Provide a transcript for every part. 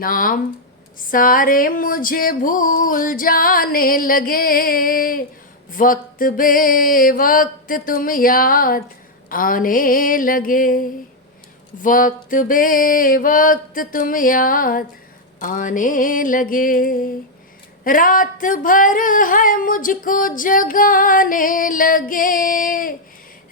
नाम सारे मुझे भूल जाने लगे, वक्त बे वक्त तुम याद आने लगे, वक्त बे वक्त तुम याद आने लगे, रात भर है मुझको जगाने लगे,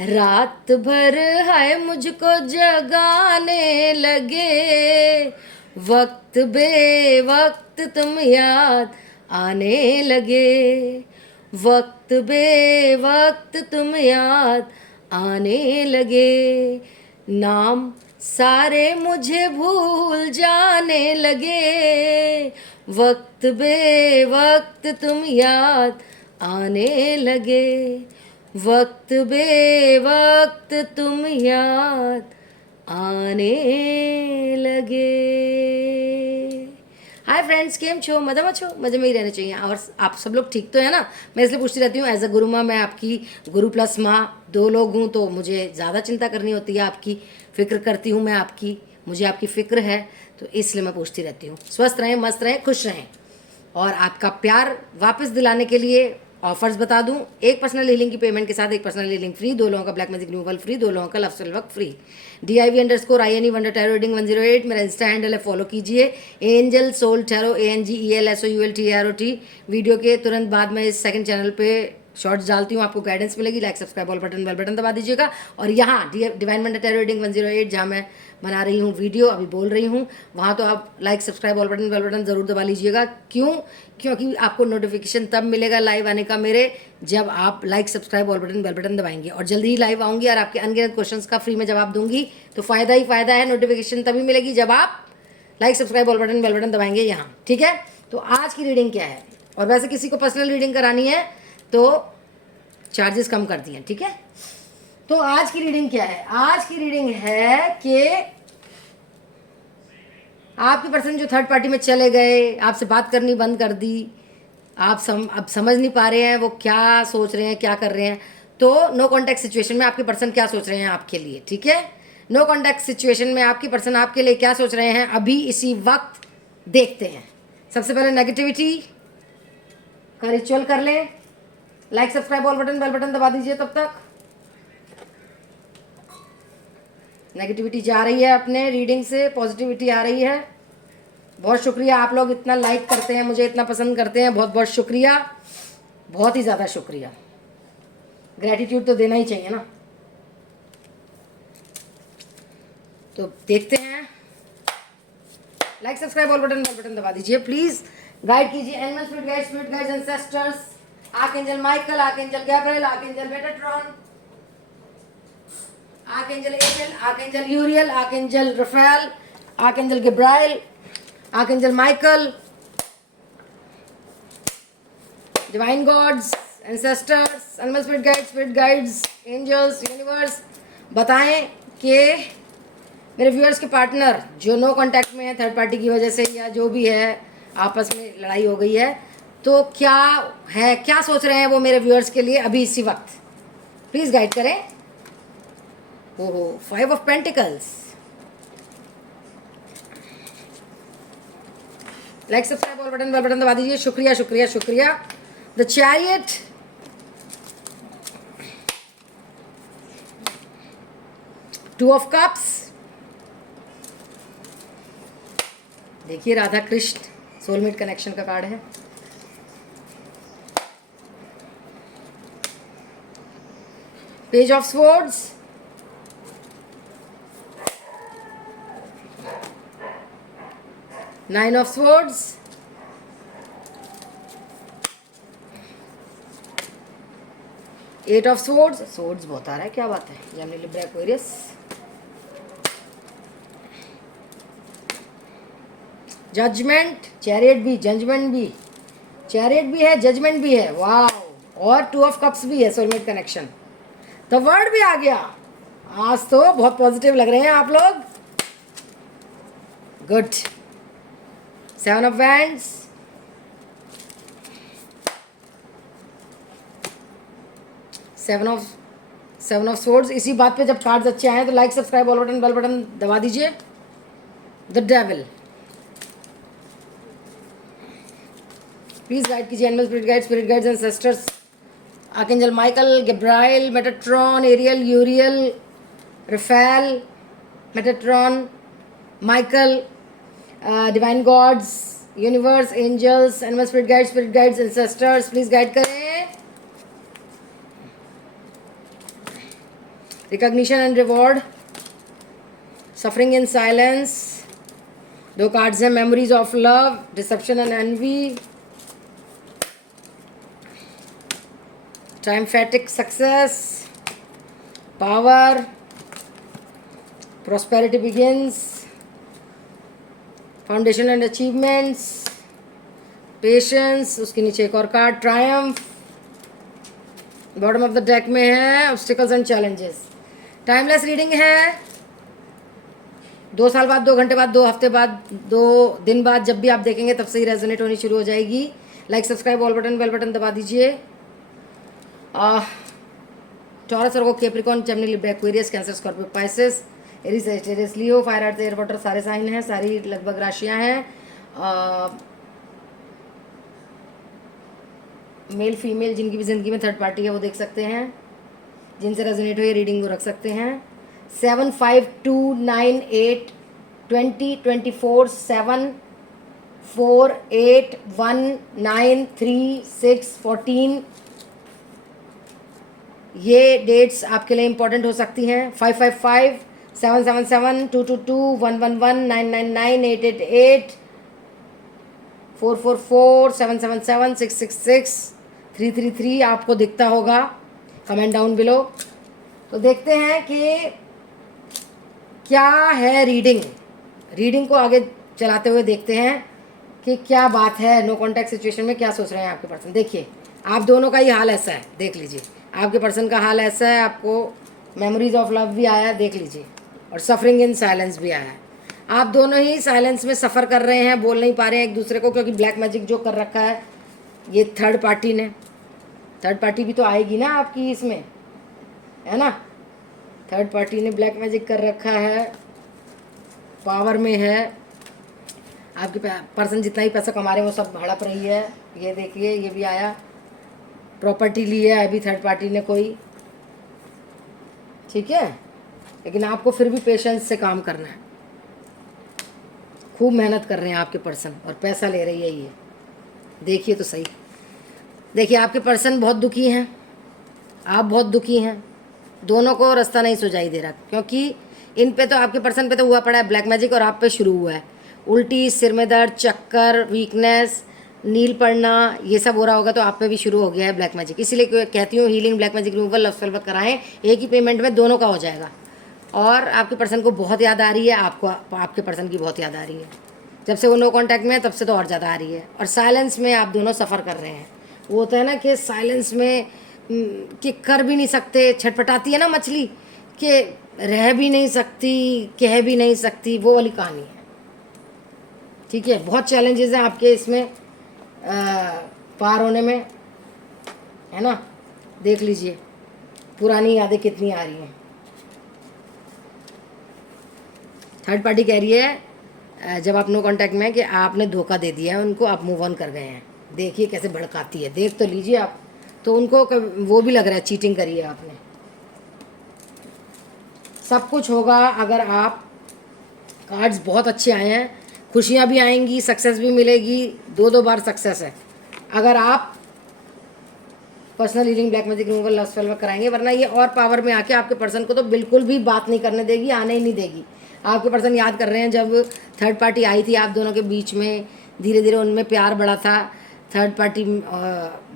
रात भर है मुझको जगाने लगे, वक्त बे वक्त तुम याद आने लगे, वक्त बे वक्त तुम याद आने लगे, नाम सारे मुझे भूल जाने लगे, वक्त बे वक्त तुम याद आने लगे, वक्त बे वक्त तुम याद आने लगे। हाय फ्रेंड्स, केम छो? मज़ा छो? मज़े में ही रहना चाहिए। और आप सब लोग ठीक तो है ना? मैं इसलिए पूछती रहती हूँ, एज अ गुरु माँ मैं आपकी गुरु प्लस माँ, दो लोग हूँ, तो मुझे ज़्यादा चिंता करनी होती है, आपकी फ़िक्र करती हूँ मैं आपकी, मुझे आपकी फ़िक्र है, तो इसलिए मैं पूछती रहती हूँ। स्वस्थ रहें, मस्त रहें, खुश रहें। और आपका प्यार वापस दिलाने के लिए ऑफर्स बता दूं, एक पर्सनल हीलिंग की पेमेंट के साथ एक पर्सनल हीलिंग फ्री, दो लोगों का ब्लैक मैजिक रिमूवल फ्री, दो लोगों का love spell work free. DIV_INE wonder tarot reading 108 मेरा इंस्टा हैंडल है, फॉलो कीजिए। Angel soul tarot ANGELSOULTROT। Video के तुरंत बाद में इस सेकंड चैनल पे शॉर्ट्स डालती हूँ, आपको गाइडेंस मिलेगी। Like subscribe all button bell button दबा दीजिएगा। और यहाँ डिवाइन वंडर टैरो रीडिंग 108 जहाँ मैं बना रही हूँ वीडियो, अभी बोल रही हूँ, वहाँ तो आप like subscribe all button bell button ज़रूर दबा लीजिएगा। क्यों? क्योंकि आपको नोटिफिकेशन तब मिलेगा लाइव आने का मेरे, जब आप like subscribe all button bell button दबाएंगे। और जल्दी ही लाइव आऊँगी और आपके अनगिनत क्वेश्चंस का फ्री में जवाब दूंगी, तो फ़ायदा ही फ़ायदा है। नोटिफिकेशन तभी मिलेगी जब आप like subscribe all button bell button दबाएंगे यहाँ, ठीक है? तो आज की रीडिंग क्या है? और वैसे किसी को पर्सनल रीडिंग करानी है तो चार्जेस कम कर दिए, ठीक है? तो आज की रीडिंग क्या है? आज की रीडिंग है कि आपके पर्सन जो थर्ड पार्टी में चले गए, आपसे बात करनी बंद कर दी, आप अब समझ नहीं पा रहे हैं वो क्या सोच रहे हैं, क्या कर रहे हैं। तो नो कॉन्टैक्ट सिचुएशन में आपके पर्सन क्या सोच रहे हैं आपके लिए, ठीक है? नो कॉन्टैक्ट सिचुएशन में आपके पर्सन आपके लिए क्या सोच रहे हैं अभी इसी वक्त, देखते हैं। सबसे पहले नेगेटिविटी का रिचुअल कर लें। Like subscribe all button bell button दबा दीजिए तब तक। नेगेटिविटी जा रही है अपने रीडिंग से, पॉजिटिविटी आ रही है। बहुत शुक्रिया, आप लोग इतना लाइक करते हैं, मुझे इतना पसंद करते हैं, बहुत बहुत शुक्रिया, बहुत ही ज़्यादा शुक्रिया। ग्रैटिट्यूड तो देना ही चाहिए ना। तो देखते हैं, like subscribe all button bell button दबा दीजिए प्लीज़। गाइड कीजिए animal spirit guide, spirit guides, ancestors, archangel Michael, archangel Gabriel, archangel Metatron, archangel angel, archangel Uriel, archangel Raphael, archangel Gabriel, archangel Michael, divine gods, ancestors, animal spirit guides, angels, universe, बताएं कि मेरे viewers के partner जो no contact में है third party की वजह से, या जो भी है आपस में लड़ाई हो गई है, तो क्या है, क्या सोच रहे हैं वो मेरे व्यूअर्स के लिए अभी इसी वक्त, प्लीज़ गाइड करें। ओहो, 5 ऑफ पेंटिकल्स। लाइक सब्सक्राइब और बटन बेल बटन दबा दीजिए, शुक्रिया शुक्रिया शुक्रिया। The chariot, two of cups, देखिए राधा कृष्ण सोलमेट कनेक्शन का कार्ड है। Page of swords, nine of swords, eight of swords, swords बहुत आ रहा है, क्या बात है। Gemini, Libra, Aquarius, judgement, chariot भी, जजमेंट भी, चैरियट भी है, जजमेंट भी है, वाह। और टू ऑफ कप्स भी है, सोलमेट कनेक्शन। द वर्ड भी आ गया। आज तो बहुत पॉजिटिव लग रहे हैं आप लोग, good. Seven of wands, seven of swords. इसी बात पे जब कार्ड्स अच्छे आए तो like subscribe all button bell button दबा दीजिए। द डेविल, प्लीज गाइड कीजिए animal spirit guides and sisters, archangel Michael, Gabriel, Metatron, Ariel, Uriel, Raphael, Metatron, Michael, divine gods, universe, angels, animal spirit guides and sisters, please guide करें। Recognition and reward, suffering in silence, 2 cards हैं, memories of love, dissipation and envy, triumphatic success, power, prosperity begins, foundation and achievements, patience, उसके नीचे एक और card triumph, bottom of the deck में है obstacles and challenges। Timeless reading है, 2 साल बाद, 2 घंटे बाद, 2 हफ्ते बाद, 2 दिन बाद, जब भी आप देखेंगे तब से ही रेजोनेट होनी शुरू हो जाएगी। Like, subscribe, all button, bell button दबा दीजिए। Taurus, Virgo, Capricorn, Gemini, Libra, Aquarius, Cancer, Scorpio, Pisces, Aries, Sagittarius, Leo, fire, earth, air, water, सारे साइन हैं, सारी लगभग राशियां हैं। मेल फीमेल जिनकी भी ज़िंदगी में थर्ड पार्टी है वो देख सकते हैं, जिनसे रेजोनेट हो ये रीडिंग वो रख सकते हैं। 7 5 2 9 8 20 24 7 4 8 1 9 3 6 14, ये डेट्स आपके लिए इंपॉर्टेंट हो सकती हैं। 555 777 222 111 999 888 444 777 666 333 आपको दिखता होगा, कमेंट डाउन बिलो। तो देखते हैं कि क्या है रीडिंग को आगे चलाते हुए देखते हैं कि क्या बात है नो कॉन्टैक्ट सिचुएशन में, क्या सोच रहे हैं आपके पर्सन। देखिए, आप दोनों का ही हाल ऐसा है, देख लीजिए, आपके पर्सन का हाल ऐसा है, आपको मेमोरीज ऑफ लव भी आया, देख लीजिए, और सफरिंग इन साइलेंस भी आया है। आप दोनों ही साइलेंस में सफ़र कर रहे हैं, बोल नहीं पा रहे हैं एक दूसरे को, क्योंकि ब्लैक मैजिक जो कर रखा है ये थर्ड पार्टी ने, थर्ड पार्टी भी तो आएगी ना आपकी इसमें, है ना। थर्ड पार्टी ने ब्लैक मैजिक कर रखा है, पावर में है, आपके पर्सन जितना ही पैसा कमा रहे हैं वो सब हड़प रही है। ये देखिए, ये भी आया, प्रॉपर्टी ली है अभी थर्ड पार्टी ने कोई, ठीक है, लेकिन आपको फिर भी पेशेंस से काम करना है। खूब मेहनत कर रहे हैं आपके पर्सन और पैसा ले रही है ये, देखिए तो सही। देखिए, आपके पर्सन बहुत दुखी हैं, आप बहुत दुखी हैं, दोनों को रास्ता नहीं सुझाई दे रहा, क्योंकि इन पे तो, आपके पर्सन पे तो हुआ पड़ा है ब्लैक मैजिक, और आप पे शुरू हुआ है उल्टी, सिर में दर्द, चक्कर, वीकनेस, नील पड़ना, ये सब हो रहा होगा, तो आप पे भी शुरू हो गया है ब्लैक मैजिक। इसीलिए कहती हूँ healing, black magic removal, love spell कराएं, एक ही पेमेंट में दोनों का हो जाएगा। और आपके पर्सन को बहुत याद आ रही है, आपको आपके पर्सन की बहुत याद आ रही है, जब से वो नो कॉन्टैक्ट में है तब से तो और ज़्यादा आ रही है। और साइलेंस में आप दोनों सफ़र कर रहे हैं, वो होता है ना कि साइलेंस में कि कर भी नहीं सकते, छटपटाती है ना मछली, कि रह भी नहीं सकती, कह भी नहीं सकती, वो वाली कहानी है, ठीक है। बहुत चैलेंजेस हैं आपके इसमें पार होने में, है ना। देख लीजिए पुरानी यादें कितनी आ रही हैं। थर्ड पार्टी कह रही है जब आप नो कांटेक्ट में कि आपने धोखा दे दिया है उनको, आप मूव ऑन कर गए हैं। देखिए कैसे भड़काती है, देख तो लीजिए आप, तो उनको वो भी लग रहा है चीटिंग करी है आपने। सब कुछ होगा अगर आप, कार्ड्स बहुत अच्छे आए हैं, खुशियाँ भी आएंगी, सक्सेस भी मिलेगी, 2 बार सक्सेस है अगर आप personal healing, black magic removal, love spell कराएंगे, वरना ये और पावर में आके आपके पर्सन को तो बिल्कुल भी बात नहीं करने देगी, आने ही नहीं देगी। आपके पर्सन याद कर रहे हैं जब थर्ड पार्टी आई थी आप दोनों के बीच में, धीरे धीरे उनमें प्यार बढ़ा था, थर्ड पार्टी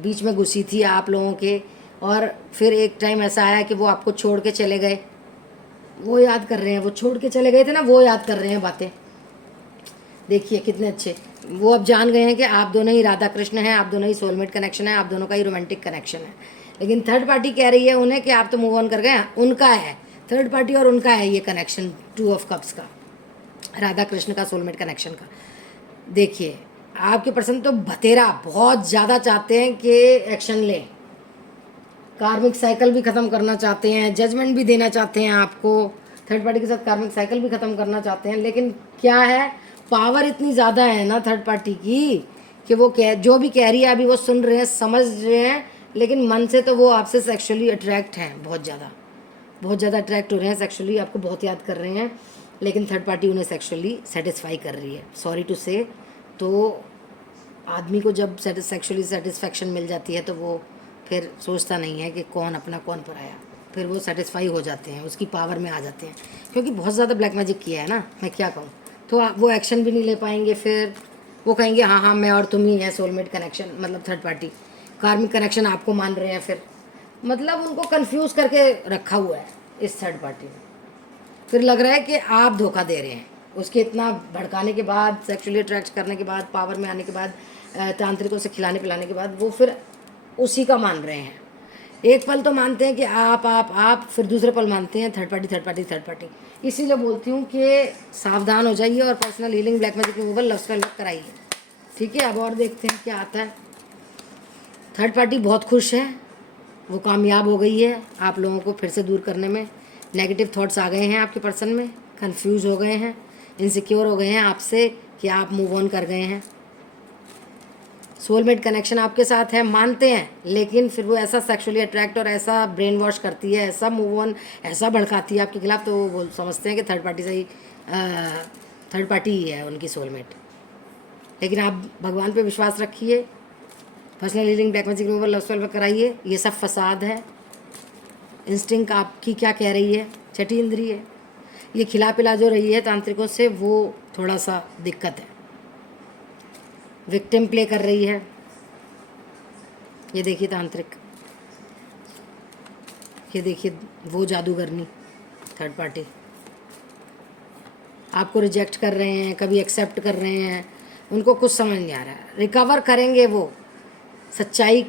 बीच में घुसी थी आप लोगों के, और फिर एक टाइम ऐसा आया कि वो आपको छोड़ के चले गए, वो याद कर रहे हैं, वो छोड़ के चले गए थे ना, वो याद कर रहे हैं बातें। देखिए कितने अच्छे, वो अब जान गए हैं कि आप दोनों ही राधा कृष्ण हैं, आप दोनों ही सोलमेट कनेक्शन है, आप दोनों का ही रोमांटिक कनेक्शन है। लेकिन थर्ड पार्टी कह रही है उन्हें कि आप तो मूव ऑन कर गए, उनका है थर्ड पार्टी और उनका है ये कनेक्शन 2 ऑफ कप्स का, राधा कृष्ण का सोलमेट कनेक्शन का। देखिए आपके पर्सन तो बतेरा बहुत ज़्यादा चाहते हैं कि एक्शन लें, कार्मिक साइकिल भी ख़त्म करना चाहते हैं, जजमेंट भी देना चाहते हैं आपको, थर्ड पार्टी के साथ कार्मिक साइकिल भी ख़त्म करना चाहते हैं। लेकिन क्या है, पावर इतनी ज़्यादा है ना थर्ड पार्टी की कि वो कह जो भी कह रही है अभी वो सुन रहे हैं, समझ रहे हैं, लेकिन मन से तो वो आपसे सेक्सुअली अट्रैक्ट हैं, बहुत ज़्यादा अट्रैक्ट हो रहे हैं सेक्सुअली, आपको बहुत याद कर रहे हैं, लेकिन थर्ड पार्टी उन्हें सेक्सुअली सेटिस्फाई कर रही है। सॉरी टू से, तो आदमी को जब सेक्सुअली सेटिस्फेक्शन मिल जाती है तो वो फिर सोचता नहीं है कि कौन अपना कौन पराया, फिर वो सेटिस्फाई हो जाते हैं, उसकी पावर में आ जाते हैं, क्योंकि बहुत ज़्यादा ब्लैक मैजिक किया है ना, मैं क्या कहूँ। तो वो एक्शन भी नहीं ले पाएंगे, फिर वो कहेंगे हाँ हाँ मैं और तुम ही हैं सोलमेट कनेक्शन, मतलब थर्ड पार्टी कार्मिक कनेक्शन आपको मान रहे हैं, फिर मतलब उनको कंफ्यूज करके रखा हुआ है इस थर्ड पार्टी में। फिर लग रहा है कि आप धोखा दे रहे हैं, उसके इतना भड़काने के बाद, सेक्सुअली अट्रैक्ट करने के बाद, पावर में आने के बाद, तांत्रिकों से खिलाने पिलाने के बाद वो फिर उसी का मान रहे हैं। एक पल तो मानते हैं कि आप, फिर दूसरे पल मानते हैं third party third party third party. इसीलिए बोलती हूँ कि सावधान हो जाइए और personal healing, black magic removal, love spell work कराइए। ठीक है, अब और देखते हैं क्या आता है। थर्ड पार्टी बहुत खुश है, वो कामयाब हो गई है आप लोगों को फिर से दूर करने में। नेगेटिव थॉट्स आ गए हैं आपके पर्सन में, कंफ्यूज हो गए हैं, इनसिक्योर हो गए हैं आपसे कि आप मूव ऑन कर गए हैं। सोलमेट कनेक्शन आपके साथ है, मानते हैं, लेकिन फिर वो ऐसा सेक्सुअली अट्रैक्ट और ऐसा ब्रेन वॉश करती है, ऐसा मूव ऑन, ऐसा भड़काती है आपके खिलाफ, तो वो समझते हैं कि थर्ड पार्टी से ही थर्ड पार्टी ही है उनकी सोलमेट। लेकिन आप भगवान पे विश्वास रखिए, personal healing, black magic removal, love spell work कराइए। ये सब फसाद है। इंस्टिंक्ट आपकी क्या कह रही है, छठी इंद्रिय है, ये खिला पिला जो रही है तांत्रिकों से, वो थोड़ा सा दिक्कत है। विक्टिम प्ले कर रही है, ये देखिए तांत्रिक, ये देखिए वो जादूगरनी थर्ड पार्टी आपको रिजेक्ट कर रहे हैं, कभी एक्सेप्ट कर रहे हैं, उनको कुछ समझ नहीं आ रहा है। रिकवर करेंगे वो, सच्चाई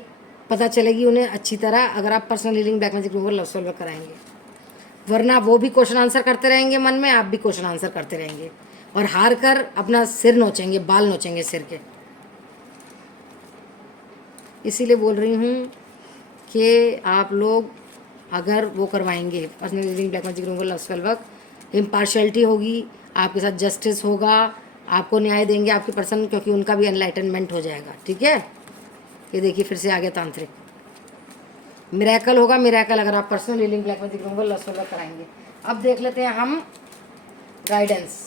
पता चलेगी उन्हें अच्छी तरह अगर आप personal healing, black magic removal, love spell work कराएंगे। वरना वो भी क्वेश्चन आंसर करते रहेंगे मन में, आप भी क्वेश्चन आंसर करते रहेंगे और हार कर अपना सिर नोचेंगे, बाल नोचेंगे सिर के। इसीलिए बोल रही हूँ कि आप लोग अगर वो करवाएंगे personal healing, black magic removal, love spell work, impartiality होगी, आपके साथ जस्टिस होगा, आपको न्याय देंगे आपके पर्सन, क्योंकि उनका भी एनलाइटनमेंट हो जाएगा। ठीक है, ये देखिए फिर से आ गया तांत्रिक, मिरेकल होगा, मिरेकल अगर आप personal healing, black magic removal, love spell work कराएंगे। अब देख लेते हैं हम गाइडेंस।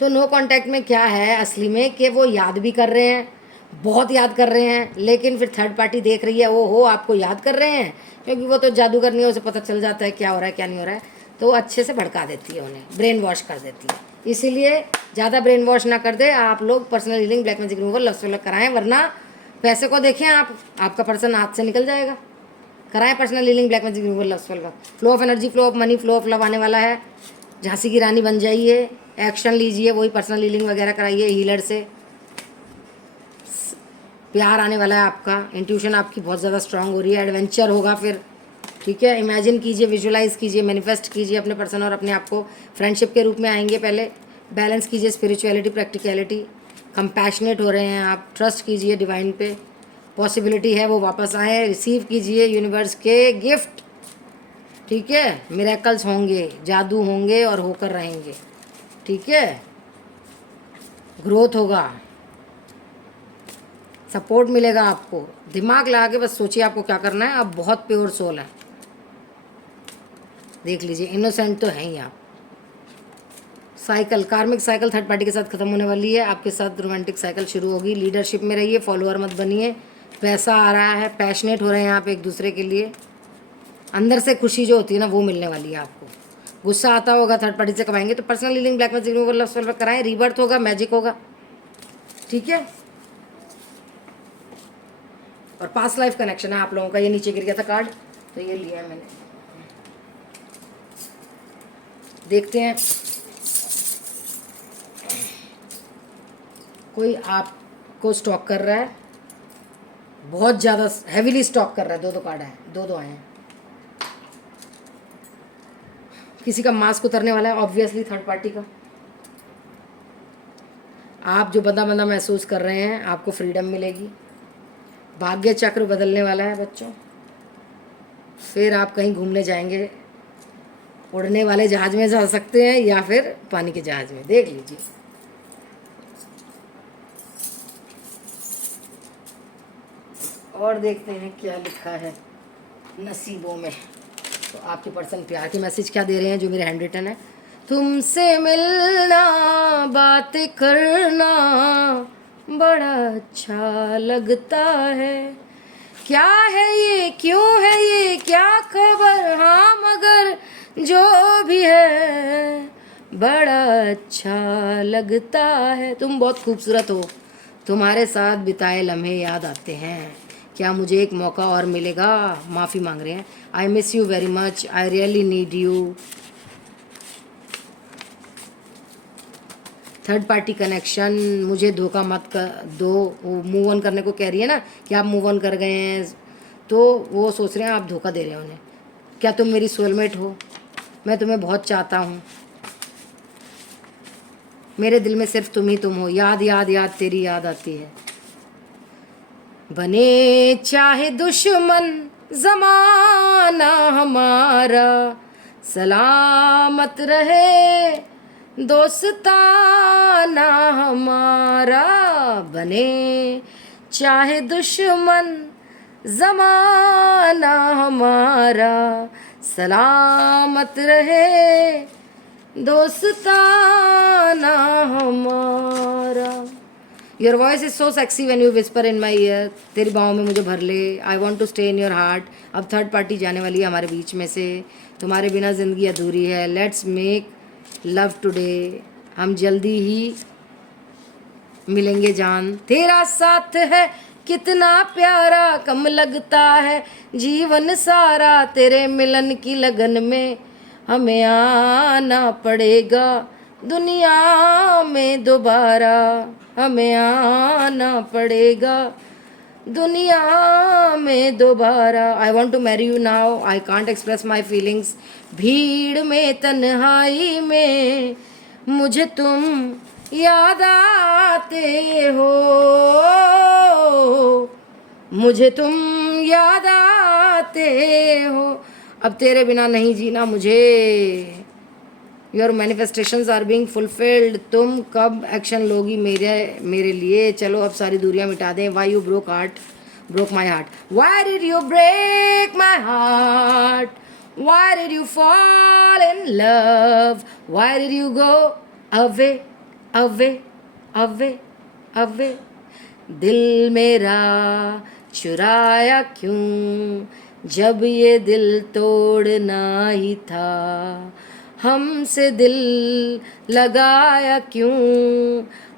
तो नो कांटेक्ट में क्या है असली में, कि वो याद भी कर रहे हैं, बहुत याद कर रहे हैं, लेकिन फिर थर्ड पार्टी देख रही है, वो हो आपको याद कर रहे हैं, क्योंकि वो तो जादूगर नहीं है, उसे पता चल जाता है क्या हो रहा है क्या नहीं हो रहा है, तो वो अच्छे से भड़का देती है, उन्हें ब्रेन वॉश कर देती है। इसीलिए ज़्यादा ब्रेन वॉश ना कर दे आप लोग, personal healing, black magic removal, love spell work कराएं, वरना पैसे को देखें आप, आपका पर्सन हाथ से निकल जाएगा। कराएं personal healing, black magic removal, love spell work. Flow of energy, flow of money, flow of love आने वाला है, झांसी की रानी बन जाइए, एक्शन लीजिए, वही पर्सनल हीलिंग वगैरह कराइए हीलर से, प्यार आने वाला है आपका, इंट्यूशन आपकी बहुत ज़्यादा स्ट्रांग हो रही है, एडवेंचर होगा फिर। ठीक है, इमेजिन कीजिए, विजुलाइज कीजिए, मैनिफेस्ट कीजिए अपने पर्सन और अपने आप को, फ्रेंडशिप के रूप में आएंगे पहले। बैलेंस कीजिए स्पिरिचुअलिटी, प्रैक्टिकलिटी, कंपैशनेट हो रहे हैं आप, ट्रस्ट कीजिए डिवाइन पे, पॉसिबिलिटी है वो वापस आए, रिसीव कीजिए यूनिवर्स के गिफ्ट। ठीक है, मिरेकल्स होंगे, जादू होंगे और होकर रहेंगे। ठीक है, ग्रोथ होगा, सपोर्ट मिलेगा आपको। दिमाग लगा के बस सोचिए आपको क्या करना है। आप बहुत प्योर सोल है, देख लीजिए, इनोसेंट तो है ही आप। साइकिल, कार्मिक साइकिल थर्ड पार्टी के साथ खत्म होने वाली है, आपके साथ रोमांटिक साइकिल शुरू होगी। लीडरशिप में रहिए, फॉलोअर मत बनिए। पैसा आ रहा है, पैशनेट हो रहे हैं आप एक दूसरे के लिए, अंदर से खुशी जो होती है ना वो मिलने वाली है आपको। गुस्सा आता होगा थर्ड पार्टी से कमाएंगे, तो personal healing, black magic removal, love spell work कराएं, रीबर्थ होगा, मैजिक होगा। ठीक है, और पास्ट लाइफ कनेक्शन है आप लोगों का, ये नीचे गिर गया था कार्ड तो ये लिया है मैंने। देखते हैं, कोई आपको स्टॉक कर रहा है, बहुत ज़्यादा हैवीली स्टॉक कर रहा है। दो कार्ड हैं, दो आए हैं। किसी का मास्क उतरने वाला है, ऑब्वियसली थर्ड पार्टी का। आप जो बंदा बंदा महसूस कर रहे हैं, आपको फ्रीडम मिलेगी। भाग्य चक्र बदलने वाला है बच्चों, फिर आप कहीं घूमने जाएंगे, उड़ने वाले जहाज में जा सकते हैं या फिर पानी के जहाज में, देख लीजिए। और देखते हैं क्या लिखा है नसीबों में। तो आपके पर्सन प्यार के मैसेज क्या दे रहे हैं जो मेरे हैंड रिटन है। तुमसे मिलना, बातें करना बड़ा अच्छा लगता है। क्या है ये, क्यों है ये, क्या खबर, हाँ मगर जो भी है बड़ा अच्छा लगता है। तुम बहुत खूबसूरत हो, तुम्हारे साथ बिताए लम्हे याद आते हैं। क्या मुझे एक मौका और मिलेगा? माफ़ी मांग रहे हैं। I miss you very much, I really need you. Third party connection, मुझे धोखा मत कर दो। वो मूव ऑन करने को कह रही है ना कि आप मूव ऑन कर गए हैं, तो वो सोच रहे हैं आप धोखा दे रहे हो उन्हें। क्या तुम मेरी सोलमेट हो? मैं तुम्हें बहुत चाहता हूँ, मेरे दिल में सिर्फ तुम ही तुम हो। याद याद याद तेरी याद आती है। बने चाहे दुश्मन जमाना हमारा, सलामत रहे दोस्ताना हमारा। बने चाहे दुश्मन जमाना हमारा, सलामत रहे दोस्ताना हमारा। Your voice is so sexy when you whisper in my ear. तेरी बाहों में मुझे भर ले। I want to stay in your heart. अब थर्ड पार्टी जाने वाली है हमारे बीच में से। तुम्हारे बिना ज़िंदगी अधूरी है। Let's make love today. हम जल्दी ही मिलेंगे जान। तेरा साथ है कितना प्यारा, कम लगता है जीवन सारा। तेरे मिलन की लगन में हमें आना पड़ेगा दुनिया में दोबारा। हमें आना पड़ेगा दुनिया में दोबारा। I want to marry you now, I can't express my feelings. भीड़ में तन्हाई में मुझे तुम याद आते हो, मुझे तुम याद आते हो। अब तेरे बिना नहीं जीना मुझे। Your manifestations are being fulfilled. तुम कब एक्शन लोगी मेरे लिए? चलो अब सारी दूरियां मिटा दें। Why you broke my heart, why did you break my heart, why did you fall in love, why did you go away away away away. दिल मेरा चुराया क्यों, जब ये दिल तोड़ना ही था। हमसे दिल लगाया क्यों,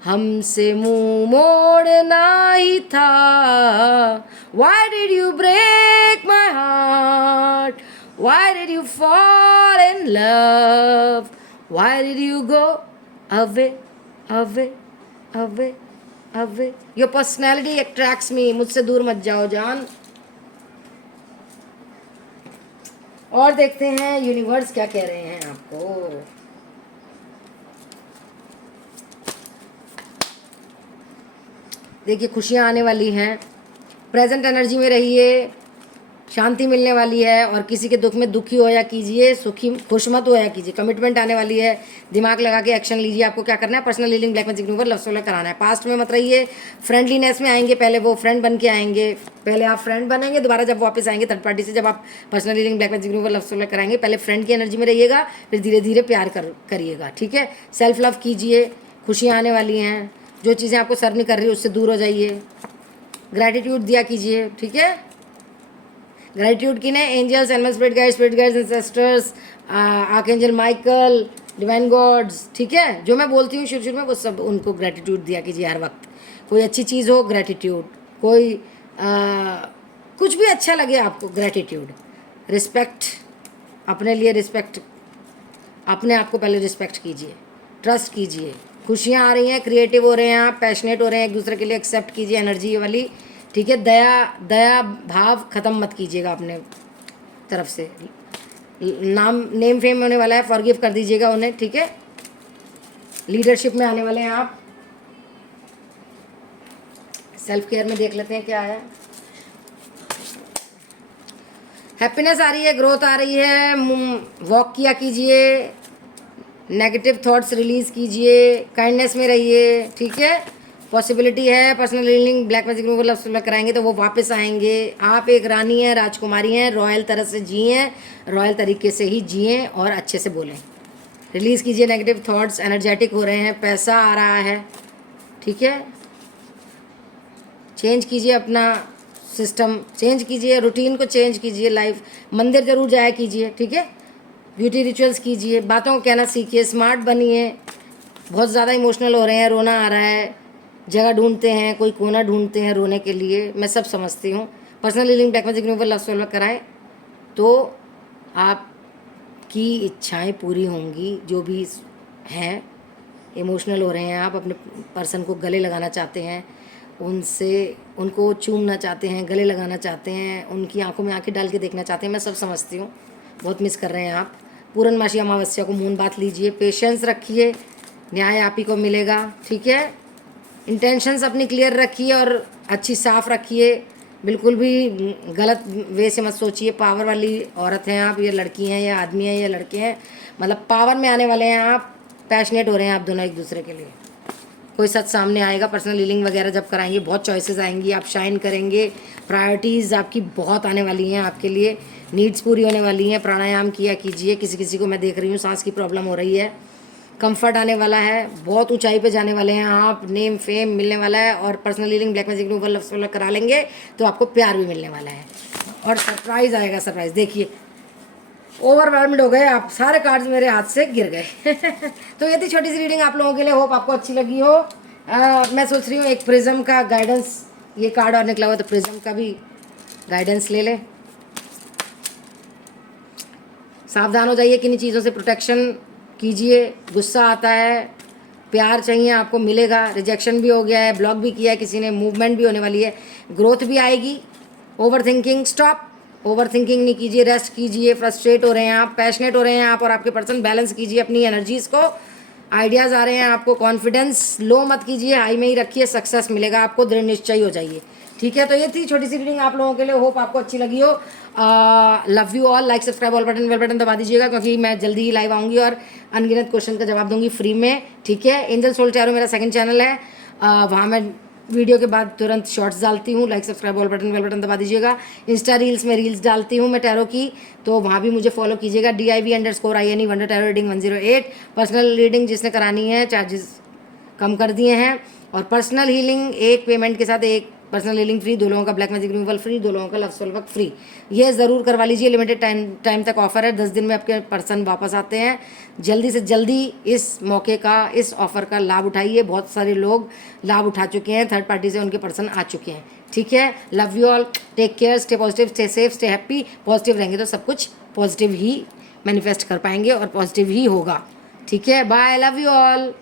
हमसे मुंह मोड़ना ही था। Why did you break my heart? Why did you fall in love? Why did you go away, away, away, away? Your personality attracts me. मुझसे दूर मत जाओ जान। और देखते हैं यूनिवर्स क्या कह रहे हैं आपको। देखिए खुशियाँ आने वाली हैं। प्रेजेंट एनर्जी में रहिए, शांति मिलने वाली है। और किसी के दुख में दुखी होया कीजिए, सुखी खुश मत होया कीजिए। कमिटमेंट आने वाली है, दिमाग लगा के एक्शन लीजिए। आपको क्या करना है? Personal healing, black magic removal, love solar कराना है। पास्ट में मत रहिए, फ्रेंडलीनेस में आएंगे। पहले वो फ्रेंड बन के आएंगे, पहले आप फ्रेंड बनेंगे, दोबारा जब वापस आएंगे थर्ड पार्टी से, जब आप personal healing, black magic removal, love solar कराएंगे, पहले फ्रेंड की एनर्जी में रहिएगा, फिर धीरे धीरे प्यार करिएगा। ठीक है, सेल्फ लव कीजिए, खुशियाँ आने वाली हैं। जो चीज़ें आपको सर्व नहीं कर रही उससे दूर हो जाइए। ग्रैटिट्यूड दिया कीजिए। ठीक है, ग्रैटिट्यूड की ने angels, animal spirit guides, ancestors, archangel Michael, divine gods. ठीक है, जो मैं बोलती हूँ शुरू शुरू में वो सब उनको ग्रैटिट्यूड दिया कीजिए हर वक्त। कोई अच्छी चीज़ हो ग्रैटिट्यूड, कोई कुछ भी अच्छा लगे आपको ग्रैटिट्यूड। रिस्पेक्ट, अपने लिए रिस्पेक्ट, अपने आप को पहले रिस्पेक्ट कीजिए, ट्रस्ट कीजिए। खुशियाँ आ रही हैं, क्रिएटिव हो रहे हैं आप, पैशनेट हो रहे हैं, एक दूसरे के लिए एक्सेप्ट कीजिए एनर्जी वाली। ठीक है, दया भाव ख़त्म मत कीजिएगा अपने तरफ से। नेम फेम होने वाला है, फॉरगिव कर दीजिएगा उन्हें। ठीक है, लीडरशिप में आने वाले हैं आप। सेल्फ केयर में देख लेते हैं क्या है। हैप्पीनेस आ रही है, ग्रोथ आ रही है। वॉक किया कीजिए, नेगेटिव थॉट्स रिलीज़ कीजिए, काइंडनेस में रहिए। ठीक है, पॉसिबिलिटी है personal healing black magic removal love कराएंगे तो वो वापस आएंगे। आप एक रानी हैं, राजकुमारी हैं, रॉयल तरह से जिए, रॉयल तरीके से ही जिए और अच्छे से बोलें। रिलीज़ कीजिए नेगेटिव थॉट्स, एनर्जेटिक हो रहे हैं, पैसा आ रहा है, ठीक है। चेंज कीजिए अपना सिस्टम, चेंज कीजिए रूटीन को, चेंज कीजिए लाइफ, मंदिर जरूर जाया कीजिए, ठीक है। ब्यूटी रिचुअल्स कीजिए, बातों को कहना सीखिए, स्मार्ट बनिए। बहुत ज़्यादा इमोशनल हो रहे हैं, रोना आ रहा है, जगह ढूंढते हैं, कोई कोना ढूंढते हैं रोने के लिए, मैं सब समझती हूँ। Personal healing black magic removal love solve कराएं तो आपकी इच्छाएं पूरी होंगी जो भी हैं। इमोशनल हो रहे हैं आप, अपने पर्सन को गले लगाना चाहते हैं, उनसे उनको चूमना चाहते हैं, गले लगाना चाहते हैं, उनकी आंखों में आंखें डाल के देखना चाहते हैं, मैं सब समझती हूँ। बहुत मिस कर रहे हैं आप। पूर्णमासी अमावस्या को मून बात लीजिए, पेशेंस रखिए, न्याय आप ही को मिलेगा, ठीक है। इंटेंशंस अपनी क्लियर रखिए और अच्छी साफ रखिए, बिल्कुल भी गलत वे से मत सोचिए। पावर वाली औरत हैं आप, ये लड़की हैं या आदमी हैं या लड़के हैं, मतलब पावर में आने वाले हैं आप, पैशनेट हो रहे हैं आप दोनों एक दूसरे के लिए। कोई सच सामने आएगा, पर्सनल हीलिंग वगैरह जब कराएंगे बहुत चॉइसेस आएंगी, आप शाइन करेंगे, प्रायोरिटीज़ आपकी बहुत आने वाली हैं आपके लिए, नीड्स पूरी होने वाली हैं। प्राणायाम किया कीजिए, किसी किसी को मैं देख रही हूँ सांस की प्रॉब्लम हो रही है, कंफर्ट आने वाला है, बहुत ऊंचाई पे जाने वाले हैं आप, नेम फेम मिलने वाला है। और personal healing black magic removal love solve करा लेंगे तो आपको प्यार भी मिलने वाला है और सरप्राइज आएगा। सरप्राइज देखिए, ओवरवेल्म्ड हो गए आप, सारे कार्ड्स मेरे हाथ से गिर गए। तो ये थी छोटी सी रीडिंग आप लोगों के लिए, होप आपको अच्छी लगी हो। मैं सोच रही हूँ एक प्रिज्म का गाइडेंस, ये कार्ड और निकला हुआ तो प्रिज्म का भी गाइडेंस ले लें। सावधान हो जाइए, किन्हीं चीज़ों से प्रोटेक्शन कीजिए। गुस्सा आता है, प्यार चाहिए आपको, मिलेगा। रिजेक्शन भी हो गया है, ब्लॉक भी किया है किसी ने, मूवमेंट भी होने वाली है, ग्रोथ भी आएगी। Over thinking stop, over thinking नहीं कीजिए, रेस्ट कीजिए। फ्रस्ट्रेट हो रहे हैं आप, पैशनेट हो रहे हैं आप और आपके पर्सन, बैलेंस कीजिए अपनी एनर्जीज़ को। आइडियाज़ आ रहे हैं आपको, कॉन्फिडेंस लो मत कीजिए, हाई में ही रखिए, सक्सेस मिलेगा आपको, दृढ़ निश्चय हो जाइए, ठीक है। तो ये थी छोटी सी रीडिंग आप लोगों के लिए, होप आपको अच्छी लगी हो। Love you all, like subscribe all button, bell button दबा दीजिएगा क्योंकि मैं जल्दी ही लाइव आऊँगी और अनगिनत क्वेश्चन का जवाब दूंगी फ्री में, ठीक है। एंजल सोल टैरो मेरा सेकंड चैनल है, वहाँ मैं वीडियो के बाद तुरंत शॉर्ट्स डालती हूँ। Like subscribe all button, bell button दबा दीजिएगा। इंस्टा रील्स में रील्स डालती हूँ मैं टैरो की, तो वहाँ भी मुझे फॉलो कीजिएगा। DIV_INE wonder tarot reading 108। Personal reading जिसने करानी है चार्जेस कम कर दिए हैं, और पर्सनल हीलिंग एक पेमेंट के साथ एक पर्सनल हीलिंग फ्री, 2 लोगों का ब्लैक मैजिक रिमूवल फ्री, 2 लोगों का लव सोल वर्क फ्री। ये ज़रूर करवा लीजिए, लिमिटेड टाइम तक ऑफर है, 10 दिन में आपके पर्सन वापस आते हैं। जल्दी से जल्दी इस मौके का, इस ऑफर का लाभ उठाइए। बहुत सारे लोग लाभ उठा चुके हैं, थर्ड पार्टी से उनके पर्सन आ चुके हैं, ठीक है। Love you all, take care, stay positive, stay safe, stay happy. Positive रहेंगे तो सब कुछ पॉजिटिव ही मैनिफेस्ट कर पाएंगे और पॉजिटिव ही होगा, ठीक है। Bye, love you all.